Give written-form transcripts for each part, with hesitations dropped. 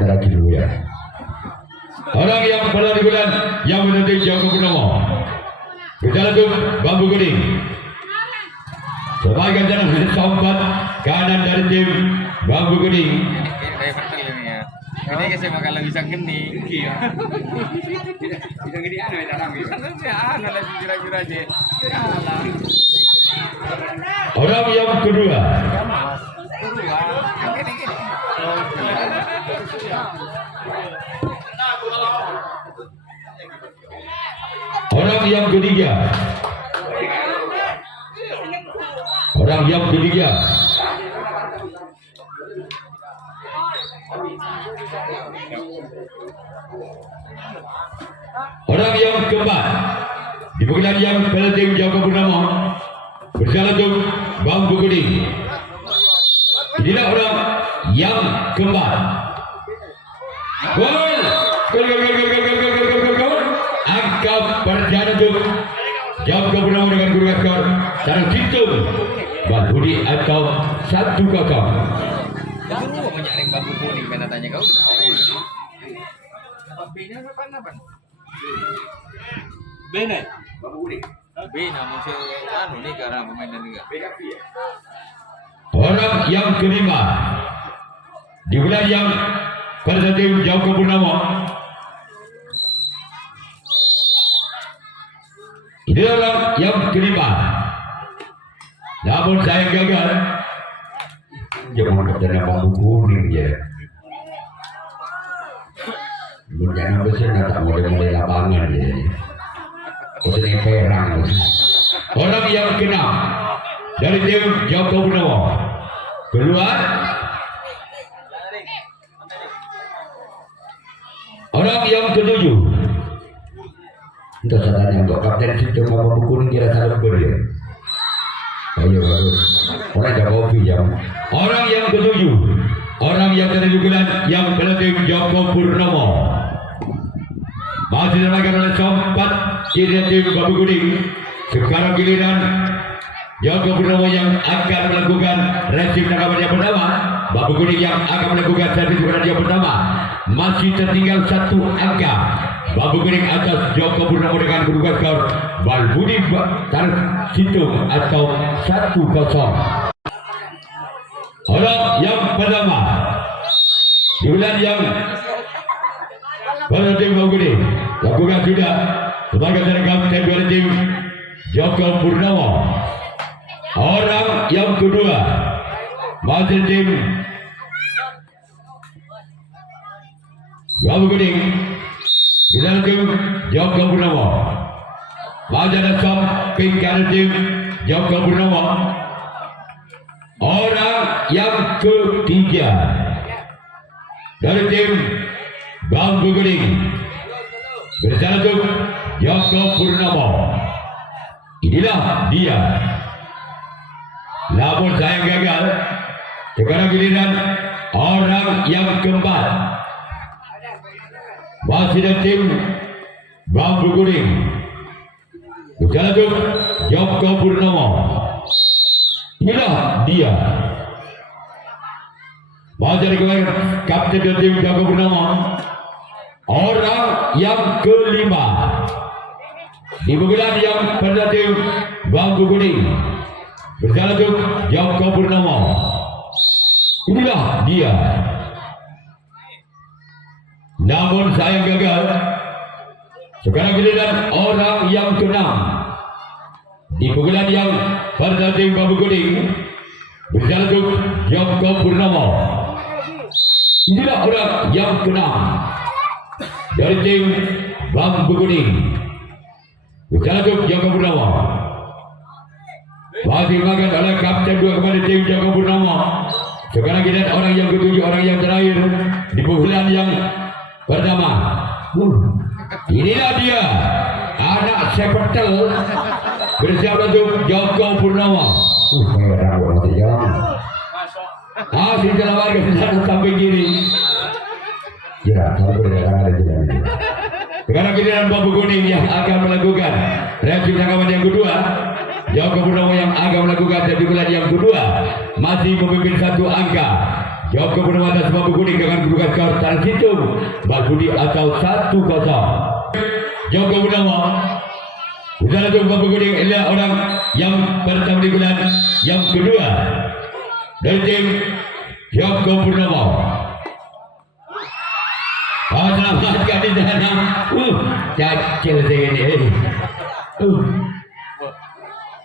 antara dulu ya. Orang yang pada di bulan yang menentukan Joko Purnomo. Berjalan tuh bambu kuning. Sebagai jalan sompat kanan dari tim bambu kuning. Ini kasi makalang isang gini. Isang gini ano ito lang. Ano lang kira-kira aja. Orang yang kedua. Orang yang ketiga. Orang yang ketiga. Orang yang keempat. Di bulan yang penting Joko Purnomo berjalan untuk bambu kuning. Inilah orang yang keempat. Gol. Angka perjalanan untuk Joko Purnomo dengan guru skor secara hitung Budi atau 1-0. Kamu mau nyari bambu kuning karena tanya kau udah tahu. Bina apa? Bina. Bambu kuning. Bina masih anu nih karena pemainan enggak. Orang yang kelima di bulan yang pada tim Joko Purnomo. Ini orang yang kelima. Namun saya gagal. Jangan katanya bambu kuning ya. Jangan besar tak mulai lapangan ya. Kucing perang. Orang yang keenam dari tim Joko Purnomo keluar. Orang yang ketujuh. Itu saatnya untuk kapten sistem bambu kuning kira salah beri. Ayo bagus. Orang jago kopi jam. Orang yang ketujuh. Orang yang dari bulan yang penting Joko Purnomo. Masih dilakukan oleh sompat kiri tim bambu kuning. Sekarang giliran Joko Purnomo yang akan melakukan resip tangkapan yang pertama. Bambu kuning yang akan melakukan servis kepada yang pertama. Masih tertinggal 1 angka. Bambu kuning atas Joko Purnomo dengan kedudukan skor Budi terhitung atau 1-0. Orang yang pertama di bulan yang pada tim bambu kuning lakukan sudah sebagai kapten dari tim Joko Purnomo. Orang yang kedua masih tim bambu kuning di dalam tim Joko Purnomo. Masih ada samping kanan tim Joko Purnomo. Orang yang ketiga dari tim bambu kuning berjalan untuk Joko Purnomo. Inilah dia. Namun saya gagal. Sekarang giliran orang yang keempat masih dari tim bambu kuning berjalan untuk Joko Purnomo. Inilah dia. Masih dari kapten dari tim Joko Purnomo. Orang yang kelima di bulan yang pada tim bambu kuning berjalan untuk Joko Purnomo. Inilah dia. Namun saya gagal. Sekarang giliran orang yang keenam di bulan yang pada tim bambu kuning berjalan untuk Joko Purnomo. Inilah orang yang keenam dari tim bambu kuning berjalan untuk Joko Purnomo. Masih makan oleh kapten 2 kepada tim Joko Purnomo. Sekarang kita orang yang ketujuh, orang yang terakhir di bulan yang pertama. Inilah dia, anak sepetel bersiap untuk Joko Purnomo. Masih dalam warga kesana sampai kiri. Ya, sekarang giliran bambu kuning yang akan melakukan reaksi tangkapan yang kedua. Joko Purnomo yang akan melakukan di bulan yang kedua masih memimpin 1 angka. Joko Purnomo atas Bambu Kuning dengan kedudukan skor terhitung Balbudi atau 1-0. Joko Purnomo sudah untuk Bambu Kuning adalah orang yang pertama di bulan yang kedua dari tim Joko Purnomo. Selamatkan di sana. Cacil saya ini.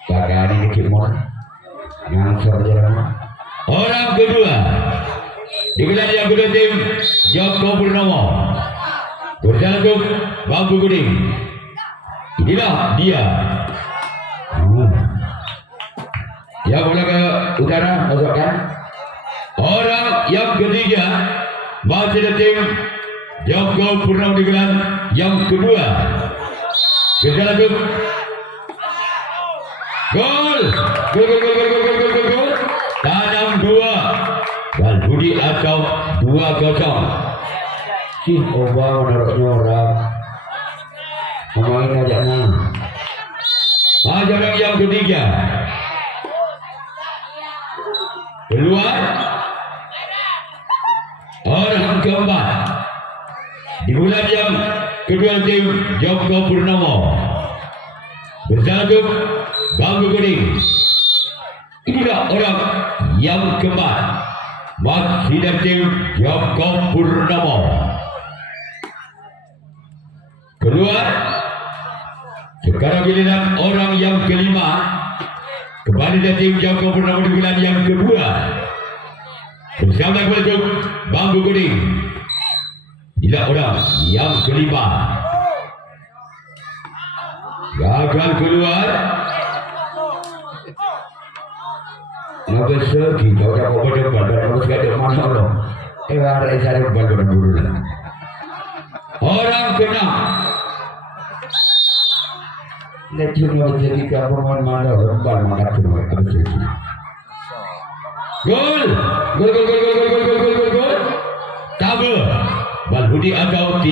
Kagak ini kimon. Ngangsor jalan. Orang kedua di bulan yang kedua tim Joko Purnomo berjalan untuk Bambu Kuning. Inilah dia. Ya boleh ke utara masukkan. Orang yang ketiga masih ada tim Joko Purnomo di bulan yang kedua. Berjalan untuk gol. Gol. Tanam 2 Balbudi atau 2-0. Si Obama naruhnya orang ngomongin aja nang. Ajaran yang ketiga keluar. Orang keempat di bulan yang kedua tim Joko Purnomo berjalan untuk Bambu Kuning. Inilah orang yang keempat masih dari tim Joko Purnomo. Keluar. Sekarang giliran orang yang kelima kembali dari tim Joko Purnomo di bulan yang kedua. Bersama untuk Bambu Kuning. Inilah orang yang kelima. Gagal keluar. Nggak segi, kau dah kau berdebat dan harus gak ada masalah. Ada cari berdebat dulu lah. Orang keenam. Lihat cuma jadi kapan mana orang makan cuma ada segi. Gol. Tabel. Balbudi atau 3-0.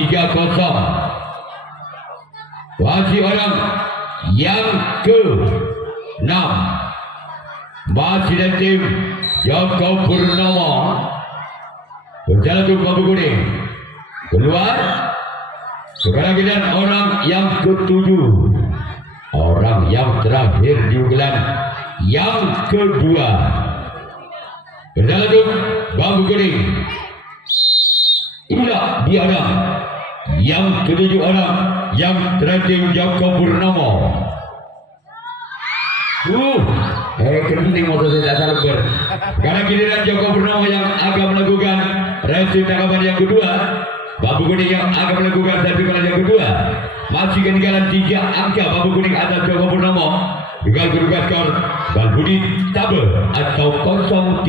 Masih orang yang ke-6 masih dari tim Joko Purnomo berjalan untuk Bambu Kuning. Keluar. Sekarang kita orang yang ke-7, orang yang terakhir di bulan yang kedua berjalan untuk Bambu Kuning. Inilah dia orang yang ke-7, orang yang terakhir Joko Purnomo. Kepenting motor tidak salah ber. Karena giliran Joko Purnomo yang akan melakukan resim tangkapan yang kedua, Bambu Kuning yang akan melakukan sertifikat yang kedua. Masih ketinggalan 3 angka Bambu Kuning atas Joko Purnomo dengan kedudukan skor Balbudi tabel atau 0-3.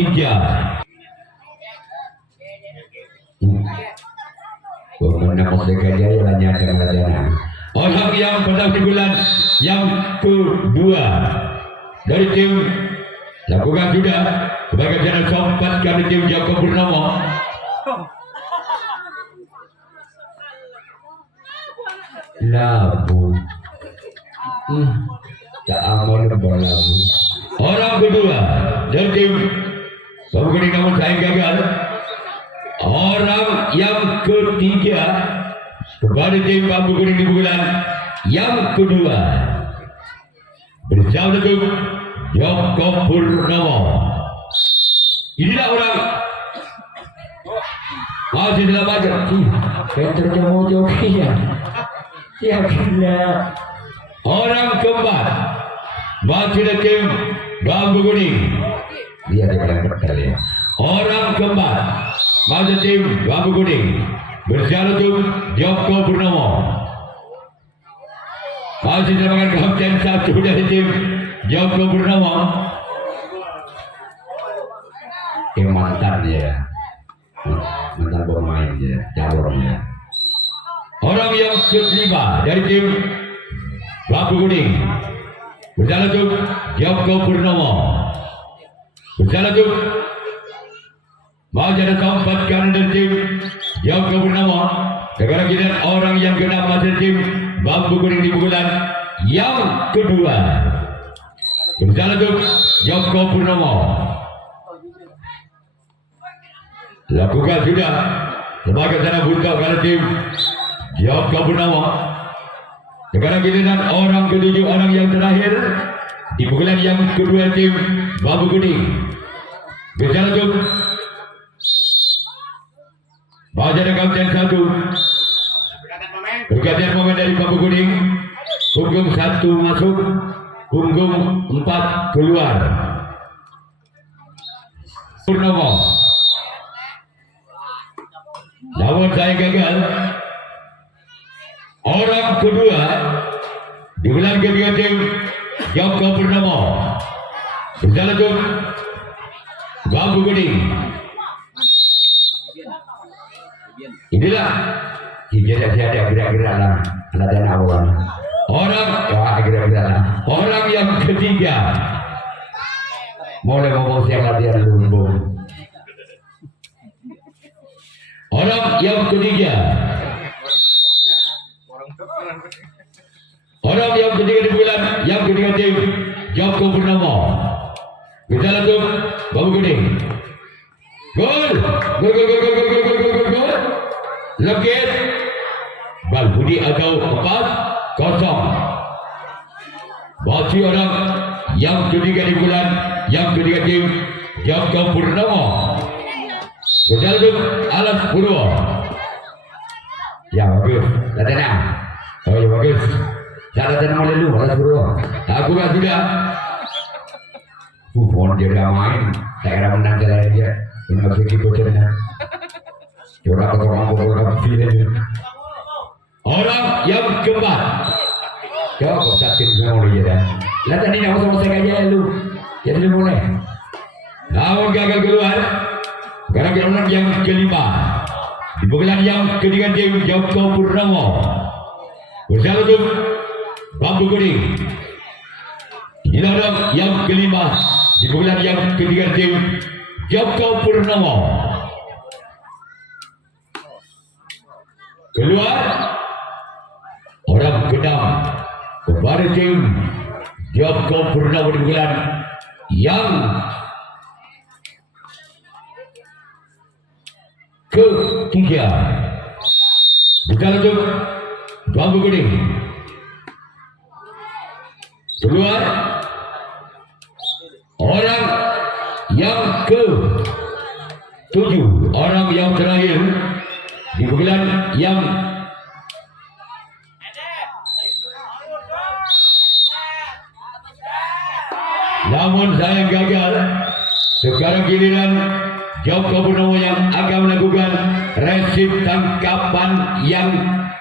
Pemenang Merdeka Jaya lanyakan wacana. Orang yang pada bulan yang kedua dari tim lakukan sudah sebagai channel sompat dari tim Joko Purnomo. Labu tak aman berlalu. Orang kedua dari tim Bambu Kuning namun saya gagal. Orang yang ketiga kepada tim Bambu Kuning di bulan yang kedua bersama dengan Joko Purnomo. Inilah orang masih dalam ajar. Peternya mau joki ya. Ya gila. Orang keempat masih dari tim Bambu Kuning. Dia di belakang betul ya. Orang keempat masih tim Bambu Kuning berjalan untuk Joko Purnomo. Masih dalam kapten 1 dari tim Joko Purnomo. Mantan ya, mantan pemain ya, calonnya. Orang yang kelima dari tim Bambu Kuning berjalan untuk Joko Purnomo. Berjalan untuk mau jadi keempat kanan dari tim Joko Purnomo. Sekarang kita orang yang kena masih tim Bambu Kuning di bulan yang kedua berjalan untuk Joko Purnomo. Lakukan sudah. Sebagai sana buta pada tim Joko Purnama. Sekarang giliran orang ketujuh, orang yang terakhir di pukulan yang kedua tim Bambu Kuning. Bicara untuk baca kapten 1. Pergantian momen dari Bambu Kuning. Punggung 1 masuk, punggung 4 keluar. Purnomo. Namun saya gagal. Orang kedua di bulan ketiga tim Joko Purnomo. Bicara untuk Bambu Kuning. Inilah tidak ada gerak-gerak lah, ada awal. Orang gerak-gerak. Orang yang ketiga mulai ngomong siang latihan lumbung. Orang yang ketiga. Orang yang ketiga di bulan yang ketiga tim Joko Purnomo. Bicara untuk Bambu Kuning. Gol. Legit. Balbudi atau 4-0. Bagi orang yang ketiga di bulan yang ketiga tim Joko Purnomo. Bicara untuk Alas Purwo. Ya bagus. Latihan. Oh ya bagus. Cara tenang oleh lu, Alas Purwo. Aku kan sudah. Mohon dia dah main. Saya menang jalan dia. Ini masih bocornya. Curang orang orang yang keempat. Coba catin semua dia dah. Lihat tadi nak sama saya aja lu. Jadi boleh. Namun gagal keluar. Gara-gara yang kelima. Di pukulan yang ketiga tim Joko Purnomo. Bersama untuk Bambu Kuning. Inilah orang yang kelima. Di pukulan yang ketiga tim Joko Purnomo. Keluar orang keenam kepada tim Joko Purnomo di bulan yang ketiga. Bukan untuk Bambu Kuning. Keluar orang yang ke-7, orang yang terakhir di bulan yang namun saya gagal. Sekarang giliran Joko Purnomo yang akan melakukan resip tangkapan yang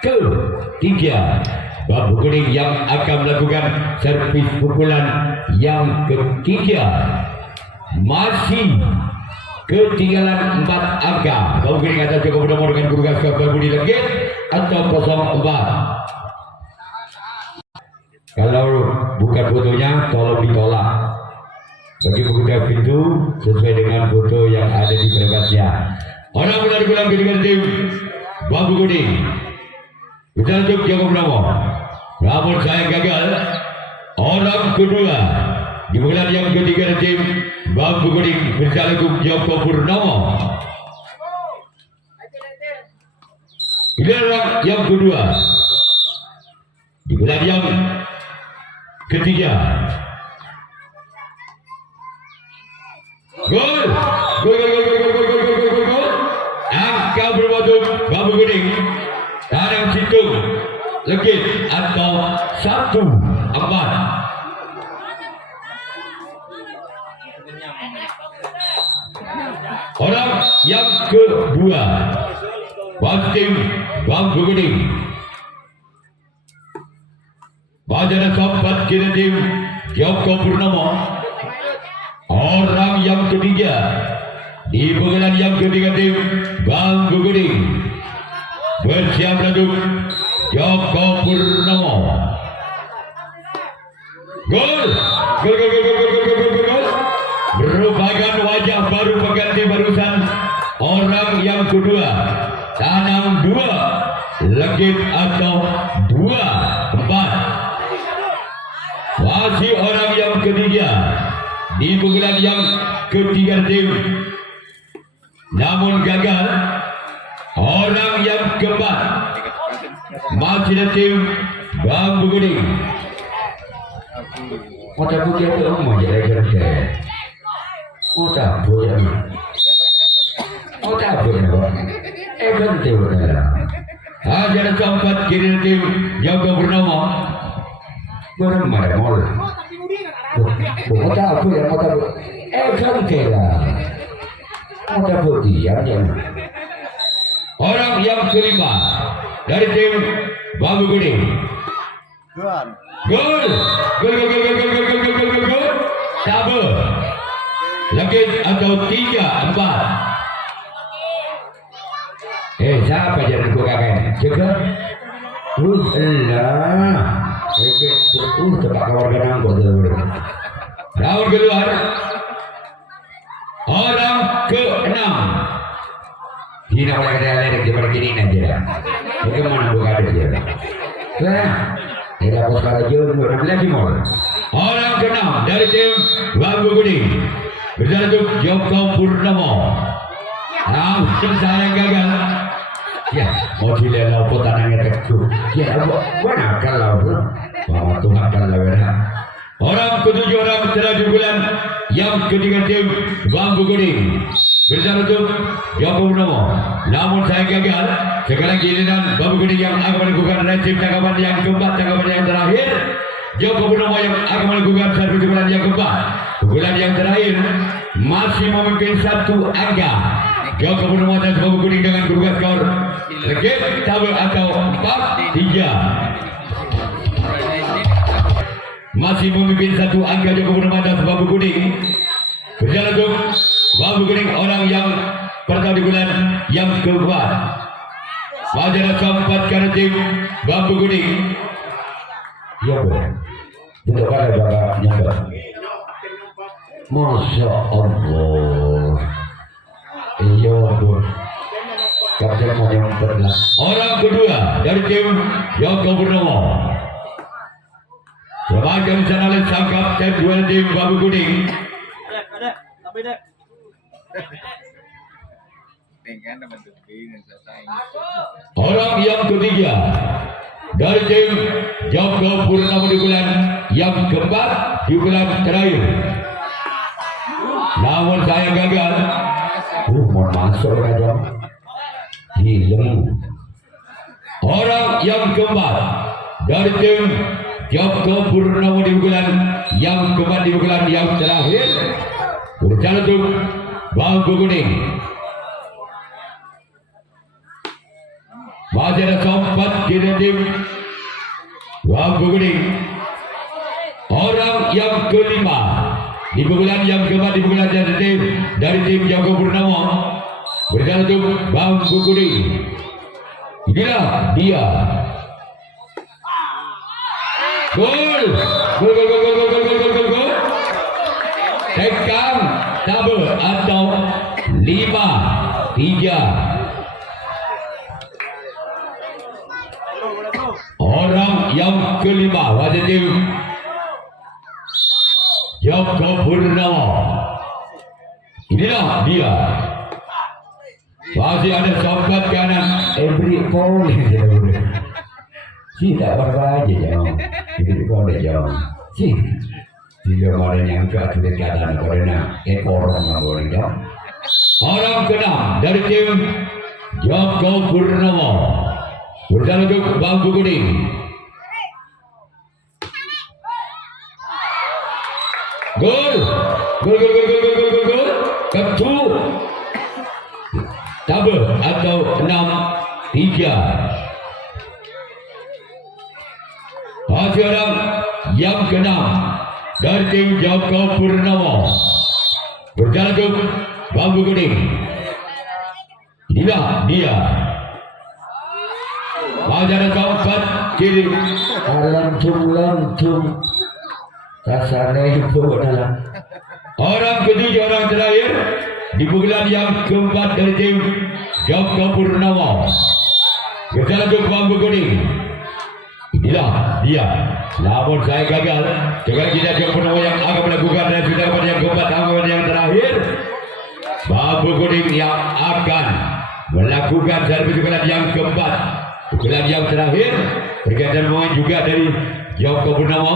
ketiga. Bambu Kuning yang akan melakukan servis pukulan yang ketiga. Masih ketinggalan 4 angka. Bambu Kuning atas Joko Purnomo dengan guru gas Balbudi Legit atau 04. Kalau bukan fotonya tolong ditolak. Bagi membuka pintu sesuai dengan foto yang ada di perebasnya. Orang benar bilang ketiga tim Bambu Kuning. Bicara untuk Joko Purnomo. Namun saya gagal. Orang kedua di bulan yang ketiga tim Bambu Kuning. Bicara untuk Joko Purnomo. Ini orang yang kedua di bulan yang ketiga. Gol. Angka berbuat Bambu Kuning. Tanam situng Legit atau 1-4. Orang yang kedua tim Bambu Kuning. Bajana sempat kira tim Joko Purnomo. Orang yang ketiga di pukulan yang ketiga tim Bambu Kuning. Bersiap untuk Joko Purnomo. Gol. Merupakan wajah baru pengganti barusan. Orang yang kedua tanam 2 Legit atau 2-4. Masih orang yang ketiga di pukulan yang ketiga tim namun gagal. Orang yang keempat masih ada tim Bambu Kuning. Kota Putih itu mau jadi kerja. Kota Putih. Kota Putih. Ganti benar. Ada keempat kiri tim Jaga Purnama. Bermain mall. Kota apa ya kota Putih? Ganti lah. Kota Putih ya. Orang yang kelima dari tim Bambu Kuning. Gol. Double. Lagi atau 3-4. Siapa jadi kakek? Juga. Elah. Tempat kawan kenang betul. Lawan keluar. Orang ke-6. Ini nak boleh kita lihat di mana kini aja. Bagaimana buka dia? Nah, kita dapat kalau jauh lagi mau. Orang ke-6 dari tim Bambu Kuning berjalan untuk Joko Purnomo. Namun saya gagal. Ya, mau dilihat laut tanahnya tersebut. Ya, mana kalau Mama Tuhan kalau orang ketujuh orang telah di bulan yang ketiga tim Bambu Kuning. Berjalan untuk Joko Purnomo. Namun saya gagal. Sekarang giliran Bambu Kuning yang akan melakukan resip tanggapan yang keempat, tanggapan yang terakhir. Joko Purnomo yang akan melakukan satu pukulan yang keempat. Pukulan yang terakhir masih memimpin 1 angka. Joko Purnomo atas Bambu Kuning dengan kedudukan skor legit double atau 4-3. Masih memimpin 1 angka Joko Purnomo atas Bambu Kuning. Berjalan untuk Bambu Kuning orang yang pertama di bulan yang keempat. Wajar keempat karena tim Bambu Kuning. Ya boleh. Untuk pada bapak nyampe. Masya Allah. Iya bu. Kapten mau yang berlah. Orang kedua dari tim Joko Purnomo. Sebagai misalnya sang kapten dua tim Bambu Kuning. Orang yang ketiga dari tim Joko Purnomo di bulan yang keempat di bulan terakhir. Namun saya gagal. Mau masuk aja. Hilang. Orang yang keempat dari tim Joko Purnomo di bulan yang keempat di bulan yang terakhir. Berjalan untuk Bambu Kuning. Masih ada keempat kiri tim Bambu Kuning. Orang yang kelima di bulan yang keempat di bulan dari tim Joko Purnomo. Berjalan untuk Bambu Kuning. Inilah dia. Gol. Tekan double atau 5-3. Orang yang kelima wasit tim Joko Purnomo. Inilah dia. Masih ada sobat kanan every polling. Tidak berbahaya jauh. Itu boleh jauh. Tidak ada yang keadaan keadaan karena orang boleh jauh. Orang ke-6 dari tim Joko Purnomo. Berjalan untuk Bambu Kuning. Gol. Ketu. Double atau 6-3. Masih orang yang ke-6 dari tim Joko Purnomo. Berjalan untuk Bambu Kuning. Inilah dia. Wajar keempat kiri. Lantung. Rasanya itu adalah orang ketujuh orang terakhir di pukulan yang keempat dari tim Joko Purnomo. Berjalan untuk Bambu Kuning. Inilah dia. Namun saya gagal. Sekarang kita Joko Purnomo yang akan melakukan dan sudah yang keempat yang terakhir. Bambu Kuning Kuning yang akan melakukan servis pukulan yang keempat. Pukulan yang terakhir berkaitan pemain juga dari Joko Purnomo.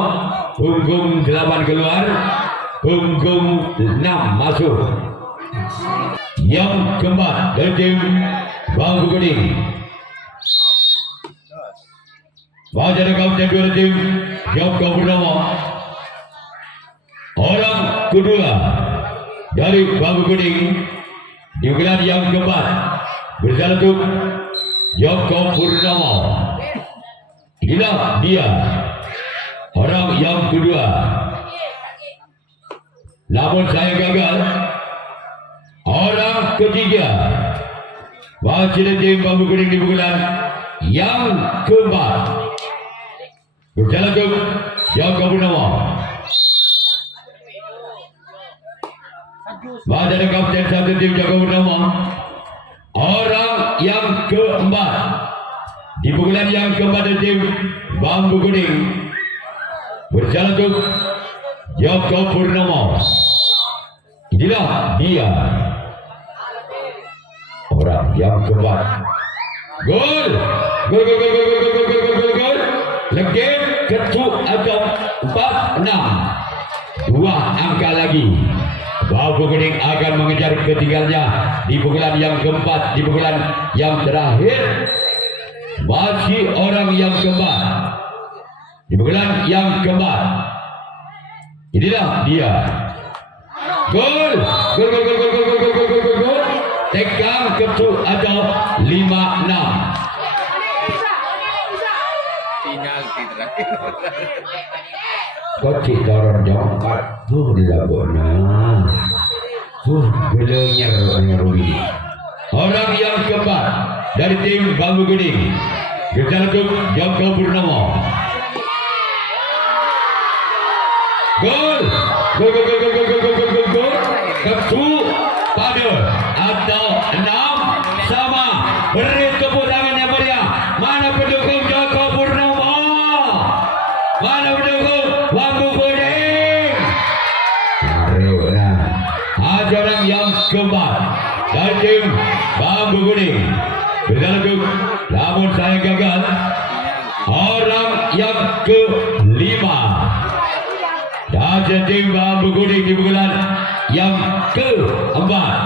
Punggung 8 keluar, punggung 6 masuk. Yang keempat dari tim Bambu Kuning. Baca kapten dua tim Joko Purnomo. Orang kedua dari Bambu Kuning di bulan yang keempat berjalan untuk Joko Purnomo. Inilah dia orang yang kedua. Namun saya gagal. Orang ketiga masih dari tim Bambu Kuning di bulan yang keempat berjalan untuk Joko Purnomo. Baca kapten satu tim Joko Purnomo. Orang yang keempat di pukulan yang keempat dari tim Bambu Kuning berjalan untuk Joko Purnomo. Inilah dia orang yang keempat. Gol, gol, gol, gol, gol, gol, gol, gol, gol, gol, gol. Legend ketuk atau 4-6. 2 angka lagi. Bambu Kuning akan mengejar ketiganya di pukulan yang keempat, di pukulan yang terakhir. Masih orang yang keempat di pukulan yang keempat. Inilah dia. Gol, gol, gol, gol, gol, gol, gol, gol, gol, gol, gol. Tegang ketuk atau 5-6. Penalti terakhir. Kocik dorong jongkat. Labona. Belanya Rumi. Orang yang keempat dari tim Bambu Kuning berjalan untuk Joko Purnomo. Gol, gol, gol, gol, gol, gol, gol, gol, gol, gol. Ketuk pada atau 6 sama. Beri tepuk tangan yang meriah. Mana pendukung Joko Purnomo? Mana pendukung Bambu Kuning? Ada orang yang keempat dari tim Bambu Kuning berjalan untuk, namun saya gagal. Orang yang kelima dari tim Bambu Kuning di pukulan yang keempat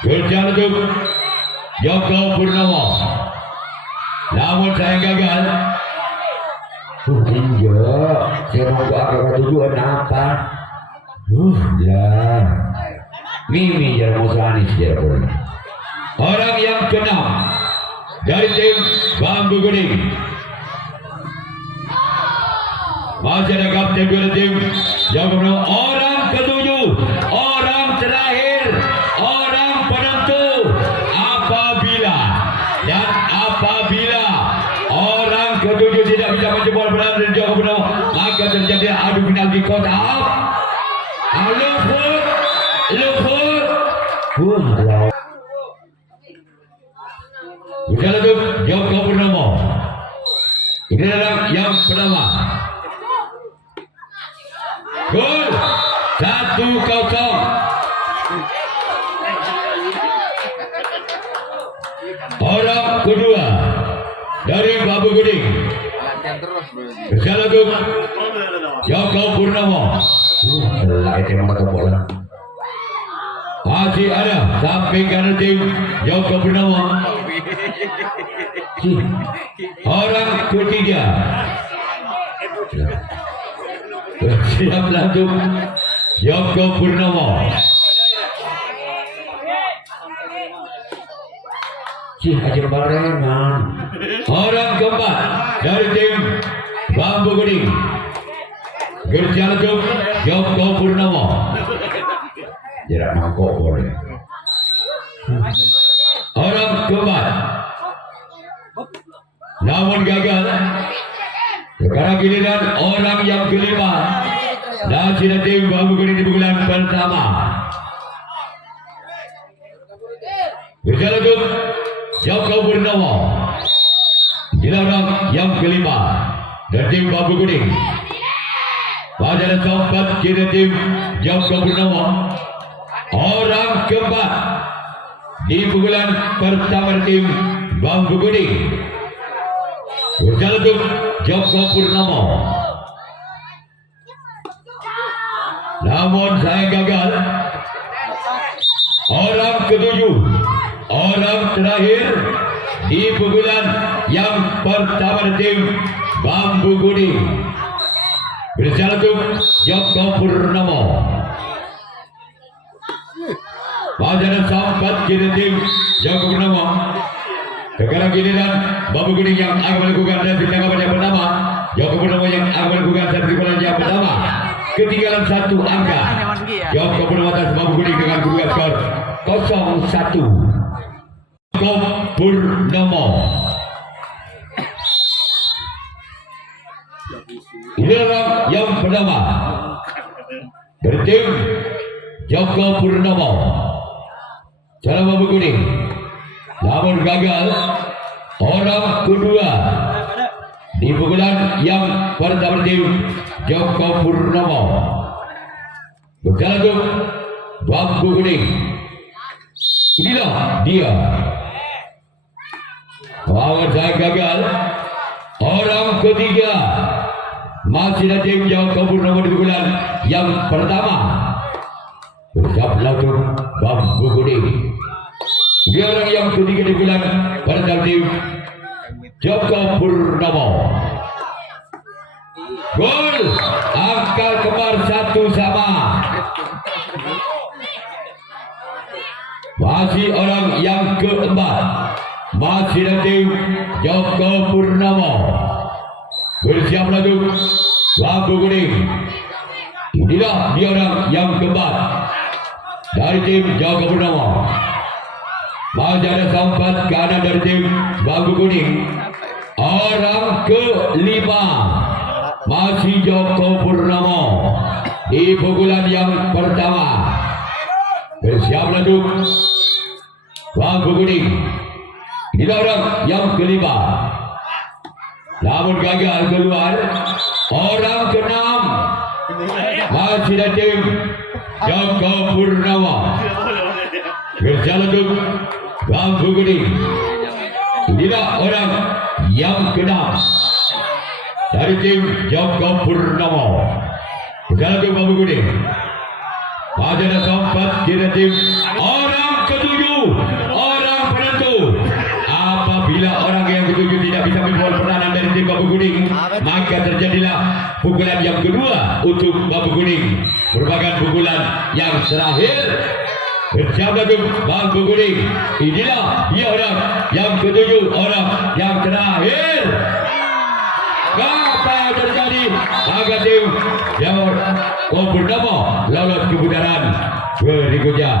berjalan untuk Joko Purnomo, namun saya gagal. Tinjo, saya mau ke tujuan apa? Ya, Mimi jangan Musanis jangan. Orang yang keenam dari tim Bambu Kuning. Masih ada kapten dua tim Joko Purnomo. Orang ketujuh, orang terakhir, orang penentu. Apabila orang ketujuh tidak bisa menjebol bola dari Joko Purnomo, maka terjadi adu penalti kotak. Luput. Berjalan untuk Joko Purnomo. Ini adalah yang pertama. Gol 1-0. Orang kedua dari Bambu Kuning Latihan terus bro. berjalan untuk Joko Purnomo. Itu nomor bola. Masih ada samping kanan tim Joko Purnomo. Orang ketiga siap untuk Joko Purnomo. Hajar Barengan. Orang keempat dari tim Bambu Kuning berjalan untuk Joko Purnomo. Jarak mangkok boleh. Orang keempat, namun gagal. Sekarang giliran orang yang kelima dari tim Bambu Kuning di bulan pertama. Berjalan untuk Joko Purnomo. Inilah orang yang kelima dari tim Bambu Kuning. Pada tempat kiri tim Joko Purnomo. orang keempat di pukulan pertama tim Bambu Kuning berjalan untuk Joko Purnomo. Namun saya gagal. Orang ketujuh, orang terakhir di pukulan yang pertama tim Bambu Kuning berjalan untuk Joko Purnomo. Pada sampat kiri tim Joko Purnomo. Sekarang giliran Bambu Kuning yang akan melakukan dan tanggapan yang pertama. Joko Purnomo yang akan melakukan dan tanggapan yang pertama. Ketinggalan satu angka. Joko Purnomo atas Bambu Kuning dengan gugat skor 0-1. Joko Purnomo. Giliran yang pertama bertim Joko Purnomo. Cara Bambu Kuning. Namun gagal. Orang kedua di pukulan yang pertama tim Joko Purnomo berjalan untuk Bambu Kuning. Inilah dia. Lawan saya gagal. Orang ketiga masih ada tim Joko Purnomo di pukulan yang pertama bersiap untuk Bambu Kuning. Dia orang yang ketiga di bulan pertama tim Joko Purnomo. Gol, angka kembar 1 sama. Masih orang yang keempat, masih ada tim Joko Purnomo bersiap untuk Bambu Kuning. Inilah dia orang yang keempat dari tim Joko Purnomo. Masih ada sampat kanan dari tim Bambu Kuning. Orang kelima masih Joko Purnomo di pukulan yang pertama bersiap untuk Bambu Kuning. Inilah orang yang kelima. Namun gagal keluar. Orang keenam masih ada tim Joko Purnomo berjalan untuk Bambu Kuning. Inilah orang yang keenam dari tim Joko Purnomo berjalan untuk Bambu Kuning. Pada sempat kira tim orang ketujuh, orang penentu. Apabila orang yang ketujuh tidak bisa membawa peranan dari tim Bambu Kuning, maka terjadilah pukulan yang kedua untuk Bambu Kuning, merupakan pukulan yang terakhir. Bersiap untuk Bambu Kuning. Inilah dia orang yang ketujuh, orang yang terakhir. Apa yang terjadi? Maka tim Joko Purnomo lolos ke putaran berikutnya.